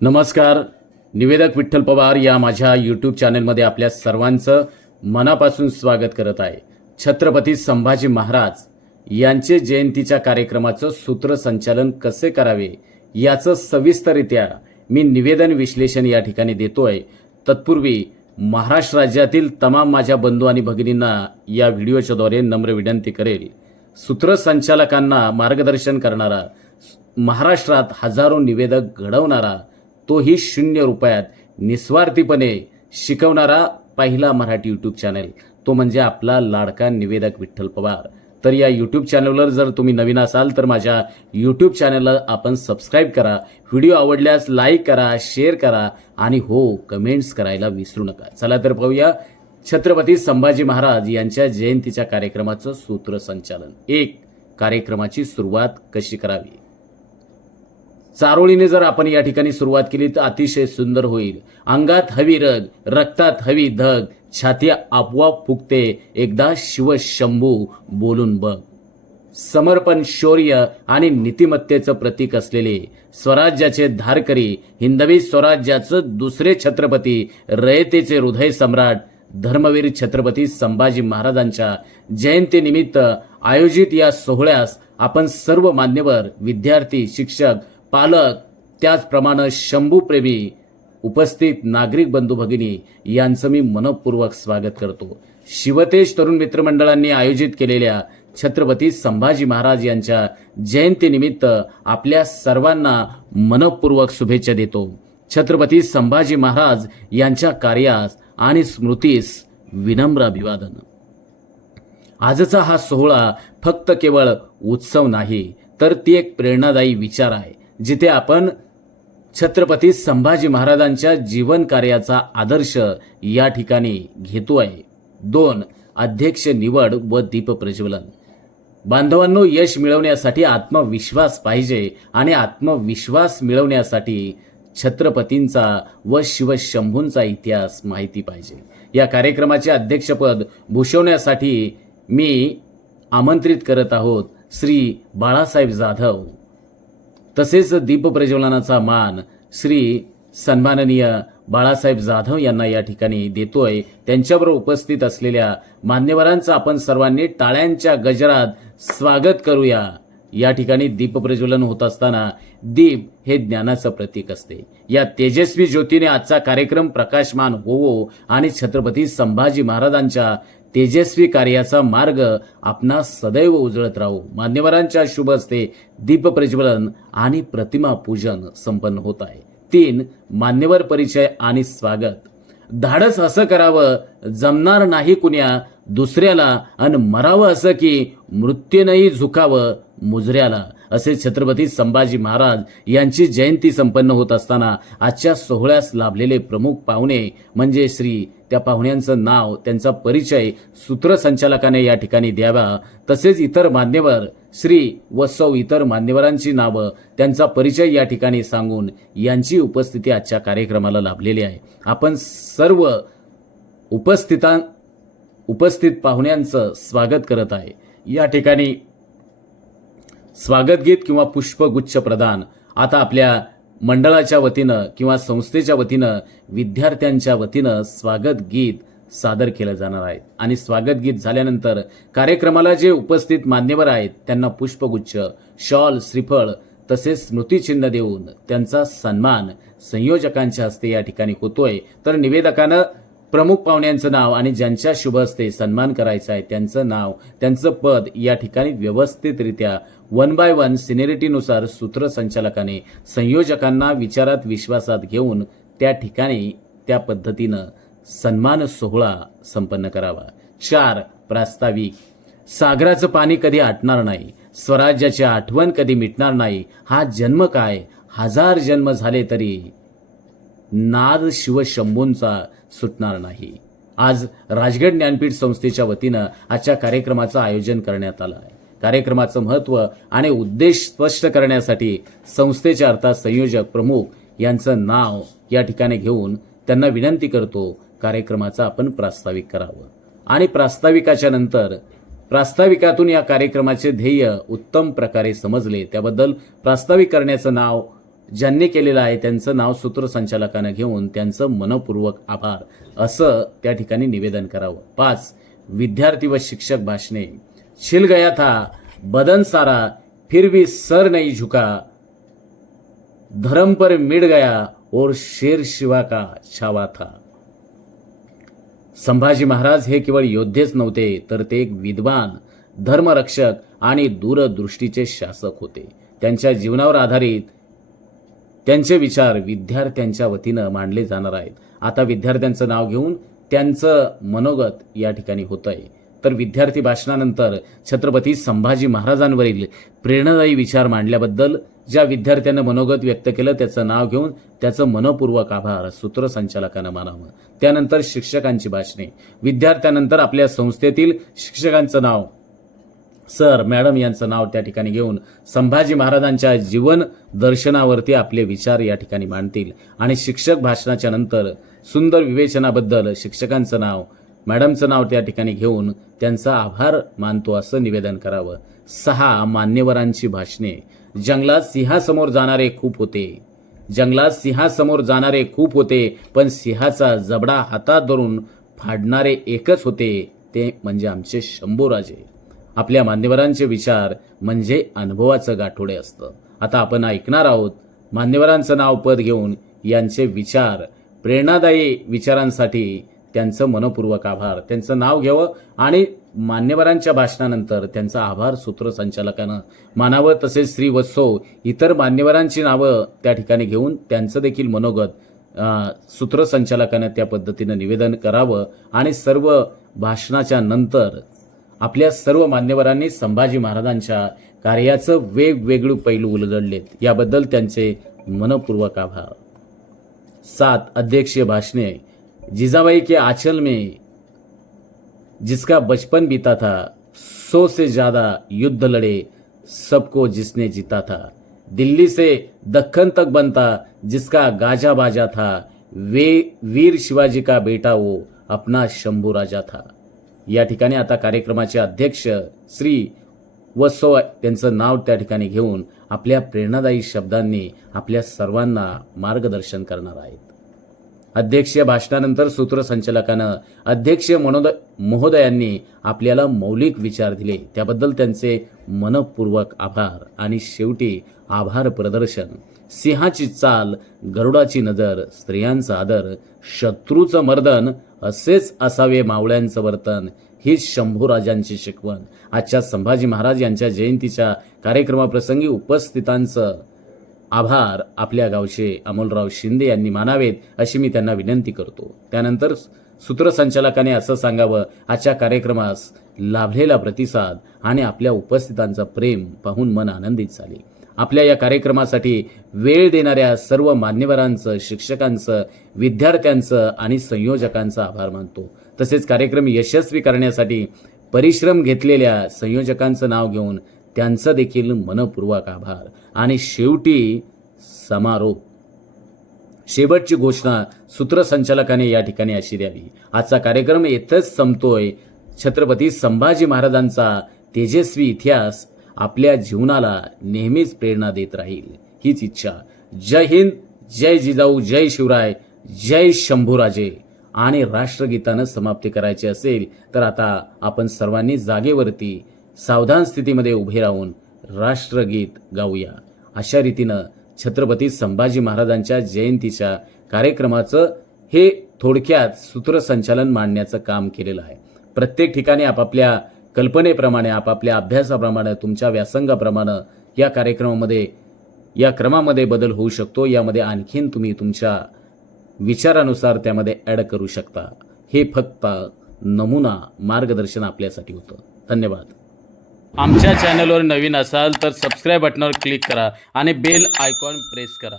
नमस्कार. निवेदक विठ्ठल पवार या माझ्या यूट्यूब चॅनलमध्ये आपल्या सर्वांचं मनापासून स्वागत करत आहे. छत्रपती संभाजी महाराज यांचे जयंतीच्या कार्यक्रमाचं सूत्रसंचालन कसे करावे याचं सविस्तररित्या मी निवेदन विश्लेषण या ठिकाणी देतोय. तत्पूर्वी महाराष्ट्र राज्यातील तमाम माझ्या बंधू आणि भगिनींना या व्हिडिओच्याद्वारे नम्र विनंती करेल. सूत्रसंचालकांना मार्गदर्शन करणारा महाराष्ट्रात हजारो निवेदक घडवणारा तोही शून्य रुपयात निस्वार्थीपणे शिकवणारा पहिला मराठी यूट्यूब चॅनल तो म्हणजे आपला लाडका निवेदक विठ्ठल पवार. तर या यूट्यूब चॅनलवर जर तुम्ही नवीन असाल तर माझ्या यूट्यूब चॅनलला आपण सबस्क्राईब करा. व्हिडिओ आवडल्यास लाईक करा शेअर करा आणि हो कमेंट्स करायला विसरू नका. चला तर पाहूया. छत्रपती संभाजी महाराज यांच्या जयंतीच्या कार्यक्रमाचं सूत्रसंचालन. एक कार्यक्रमाची सुरुवात कशी करावी? चारोळीने जर आपण या ठिकाणी सुरुवात केली तर अतिशय सुंदर होईल. अंगात हवी रग रक्तात हवी धग छाती आपोआप फुगते. एकदा शिव शंभू बोलून बघ. समर्पण शौर्य आणि नीतिमत्तेचं प्रतीक असलेले स्वराज्याचे धारकरी हिंदवी स्वराज्याचं दुसरे छत्रपती रयतेचे हृदय सम्राट धर्मवीर छत्रपती संभाजी महाराजांच्या जयंतीनिमित्त आयोजित या सोहळ्यास आपण सर्व मान्यवर विद्यार्थी शिक्षक पालक त्याचप्रमाणे शंभूप्रेमी उपस्थित नागरिक बंधू भगिनी यांचं मी मनपूर्वक स्वागत करतो. शिवतेज तरुण मित्रमंडळांनी आयोजित केलेल्या छत्रपती संभाजी महाराज यांच्या जयंतीनिमित्त आपल्या सर्वांना मनपूर्वक शुभेच्छा देतो. छत्रपती संभाजी महाराज यांच्या कार्यास आणि स्मृतीस विनम्र अभिवादन. आजचा हा सोहळा फक्त केवळ उत्सव नाही तर ती एक प्रेरणादायी विचार आहे. जिथे आपण छत्रपती संभाजी महाराजांच्या जीवन कार्याचा आदर्श या ठिकाणी घेतो आहे. दोन अध्यक्ष निवड व दीप प्रज्वलन. बांधवांनो यश मिळवण्यासाठी आत्मविश्वास पाहिजे आणि आत्मविश्वास मिळवण्यासाठी छत्रपतींचा व शिवशंभूंचा इतिहास माहिती पाहिजे. या कार्यक्रमाचे अध्यक्षपद भूषवण्यासाठी मी आमंत्रित करत आहोत श्री बाळासाहेब जाधव. तसेच दीप प्रज्वलनाचा मान श्री सन्माननीय बाळासाहेब जाधव यांना या ठिकाणी देतोय. त्यांच्याबरोबर उपस्थित असलेल्या मान्यवरांचं आपण सर्वांनी टाळ्यांच्या गजरात स्वागत करूया. या ठिकाणी दीप प्रज्वलन होत असताना दीप हे ज्ञानाचं प्रतीक असते. या तेजस्वी ज्योतीने आजचा कार्यक्रम प्रकाशमान होवो आणि छत्रपती संभाजी महाराजांच्या तेजस्वी कार्याचा मार्ग आपणा सदैव उजळत राहू. मान्यवरांच्या शुभ हस्ते दीपप्रज्वलन आणि प्रतिमा पूजन संपन्न होत आहे. तीन मान्यवर परिचय आणि स्वागत. धाडस असं करावं जमणार नाही कुण्या दुसऱ्याला आणि मरावं असं की मृत्यूनही झुकावं मुजऱ्याला. असे छत्रपती संभाजी महाराज यांची जयंती संपन्न होत असताना आजच्या सोहळ्यास लाभलेले प्रमुख पाहुणे म्हणजे श्री त्या पाहुण्यांचं नाव त्यांचा परिचय सूत्रसंचालकाने या ठिकाणी द्यावा. तसेच इतर मान्यवर श्री व सौ इतर मान्यवरांची नावं त्यांचा परिचय या ठिकाणी सांगून यांची उपस्थिती आजच्या कार्यक्रमाला लाभलेली आहे. आपण सर्व उपस्थितां उपस्थित पाहुण्यांचं स्वागत करत आहे. या ठिकाणी स्वागतगीत किंवा पुष्पगुच्छ प्रदान. आता आपल्या मंडळाच्या वतीनं किंवा संस्थेच्या वतीनं विद्यार्थ्यांच्या वतीनं स्वागत गीत सादर केलं जाणार आहे. आणि स्वागत गीत झाल्यानंतर कार्यक्रमाला जे उपस्थित मान्यवर आहेत त्यांना पुष्पगुच्छ शॉल श्रीफळ तसेच स्मृतिचिन्ह देऊन त्यांचा सन्मान संयोजकांच्या हस्ते या ठिकाणी होतोय. तर निवेदकानं प्रमुख पाहुण्यांचं नाव आणि ज्यांच्या शुभ हस्ते सन्मान करायचा आहे त्यांचं नाव त्यांचं पद या ठिकाणी व्यवस्थितरित्या वन बाय वन सिनेरिटीनुसार सूत्रसंचालकाने संयोजकांना विचारात विश्वासात घेऊन त्या ठिकाणी त्या पद्धतीनं सन्मान सोहळा संपन्न करावा. चार प्रास्ताविक. सागराचं पाणी कधी आटणार नाही स्वराज्याची आठवण कधी मिटणार नाही हा जन्म काय हजार जन्म झाले तरी नाद शिवशंभूंचा सुटणार नाही. आज राजगड ज्ञानपीठ संस्थेच्या वतीनं आजच्या कार्यक्रमाचं आयोजन करण्यात आलं आहे. कार्यक्रमाचं महत्त्व आणि उद्देश स्पष्ट करण्यासाठी संस्थेचे अर्थात संयोजक प्रमुख यांचं नाव या ठिकाणी घेऊन त्यांना विनंती करतो कार्यक्रमाचं आपण प्रास्ताविक करावं. आणि प्रास्ताविकाच्या नंतर प्रास्ताविकातून या कार्यक्रमाचे ध्येय उत्तम प्रकारे समजले त्याबद्दल प्रास्ताविक करण्याचं नाव ज्यांनी केलेलं आहे त्यांचं नाव सूत्रसंचालकानं घेऊन त्यांचं मनपूर्वक आभार. असं त्या ठिकाणी निवेदन करावं. पाच विद्यार्थी व शिक्षक भाषणे. छिल गया था बदन सारा फिर भी सर नहीं झुका. धर्म पर मिड गया और शेर शिवा का छावा था संभाजी महाराज हे केवळ योद्धेच नव्हते तर ते एक विद्वान धर्मरक्षक आणि दूरदृष्टीचे शासक होते. त्यांच्या जीवनावर आधारित त्यांचे विचार विद्यार्थ्यांच्या वतीनं मांडले जाणार आहेत. आता विद्यार्थ्यांचं नाव घेऊन त्यांचं मनोगत या ठिकाणी होत आहे तर विद्यार्थी भाषणानंतर छत्रपती संभाजी महाराजांवरील प्रेरणादायी विचार मांडल्याबद्दल ज्या विद्यार्थ्यानं मनोगत व्यक्त केलं त्याचं नाव घेऊन त्याचं मनपूर्वक आभार सूत्रसंचालकानं मानावं. त्यानंतर शिक्षकांची भाषणे. विद्यार्थ्यानंतर आपल्या संस्थेतील शिक्षकांचं नाव सर मॅडम यांचं नाव त्या ठिकाणी घेऊन संभाजी महाराजांच्या जीवन दर्शनावरती आपले विचार या ठिकाणी मांडतील. आणि शिक्षक भाषणाच्या नंतर सुंदर विवेचनाबद्दल शिक्षकांचं नाव मॅडमचं नाव त्या ठिकाणी घेऊन त्यांचा आभार मानतो असं निवेदन करावं. सहा मान्यवरांची भाषणे. जंगलात सिंहासमोर जाणारे खूप होते. जंगलात सिंहासमोर जाणारे खूप होते पण सिंहाचा जबडा हातात धरून फाडणारे एकच होते ते म्हणजे आमचे शंभूराजे. आपल्या मान्यवरांचे विचार म्हणजे अनुभवाचं गाठोडे असतं. आता आपण ऐकणार आहोत मान्यवरांचं नाव पद घेऊन यांचे विचार प्रेरणादायी विचारांसाठी त्यांचं मनपूर्वक आभार. त्यांचं नाव घ्यावं आणि मान्यवरांच्या भाषणानंतर त्यांचा आभार सूत्रसंचालकानं मानावं. तसेच श्री वत्सव इतर मान्यवरांची नावं त्या ठिकाणी घेऊन त्यांचं देखील मनोगत सूत्रसंचालकानं त्या पद्धतीनं निवेदन करावं आणि सर्व भाषणाच्या नंतर आपल्या सर्व मान्यवरांनी संभाजी महाराजांच्या कार्याचं वेगवेगळे पैलू उलगडलेत. याबद्दल त्यांचे मनपूर्वक आभार. सात अध्यक्षीय भाषणे. जिजाबाई के आंचल में जिसका बचपन बीता था सौ से ज्यादा युद्ध लड़े सबको जिसने जीता था। दिल्ली से दखन तक बनता जिसका गाजा बाजा था वे वीर शिवाजी का बेटा वो अपना शंभू राजा था। या ठिकाणी आता कार्यक्रमाचे अध्यक्ष श्री वत्सव त्यांचं नाव त्या ठिकाणी घेऊन आपल्या प्रेरणादायी शब्दांनी आपल्या सर्वांना मार्गदर्शन करणार आहेत. अध्यक्षीय भाषणानंतर सूत्रसंचालकानं अध्यक्ष मनोद महोदयांनी आपल्याला मौलिक विचार दिले. त्याबद्दल त्यांचे मनपूर्वक आभार आणि शेवटी आभार प्रदर्शन. सिंहाची चाल गरुडाची नजर स्त्रियांचा आदर शत्रूचं मर्दन असेच असावे मावळ्यांचं वर्तन हीच शंभूराजांची शिकवण. आजच्या संभाजी महाराज यांच्या जयंतीच्या कार्यक्रमाप्रसंगी उपस्थितांचं आभार आपल्या गावचे अमोलराव शिंदे यांनी मानावेत अशी मी त्यांना विनंती करतो. त्यानंतर सूत्रसंचालकाने असं सांगावं आजच्या कार्यक्रमास लाभलेला प्रतिसाद आणि आपल्या उपस्थितांचं प्रेम पाहून मन आनंदित झाले. आपल्या या कार्यक्रमासाठी वेळ देणाऱ्या सर्व मान्यवरांचं शिक्षकांचं विद्यार्थ्यांचं आणि संयोजकांचा आभार मानतो. तसेच कार्यक्रम यशस्वी करण्यासाठी परिश्रम घेतलेल्या संयोजकांचं नाव घेऊन त्यांचं देखील मनपूर्वक आभार. आणि शेवटी समारोप. शेवटची घोषणा सूत्रसंचालकाने या ठिकाणी अशी द्यावी. आजचा कार्यक्रम येथेच संपतोय. छत्रपती संभाजी महाराजांचा तेजस्वी इतिहास आपल्या जीवनाला नेहमीच प्रेरणा देत राहील. हीच इच्छा. जय हिंद जय जिजाऊ जय शिवराय जय शंभूराजे. आणि राष्ट्रगीतानं समाप्ती करायची असेल तर आता आपण सर्वांनी जागेवरती सावधान स्थितीमध्ये उभे राहून राष्ट्रगीत गाऊया. अशा रीतीनं छत्रपती संभाजी महाराजांच्या जयंतीच्या कार्यक्रमाचं हे थोडक्यात सूत्रसंचालन मांडण्याचं काम केलेलं आहे. प्रत्येक ठिकाणी आपापल्या कल्पनेप्रमाणे आपापल्या अभ्यासाप्रमाणे तुमच्या व्यासंगाप्रमाणे या कार्यक्रमामध्ये या क्रमामध्ये बदल होऊ शकतो. यामध्ये आणखीन तुम्ही तुमच्या विचारानुसार त्यामध्ये ॲड करू शकता. हे फक्त नमुना मार्गदर्शन आपल्यासाठी होतं. धन्यवाद. आमच्या चॅनलवर नवीन असाल तर सबस्क्राईब बटनावर क्लिक करा आणि बेल आयकॉन प्रेस करा.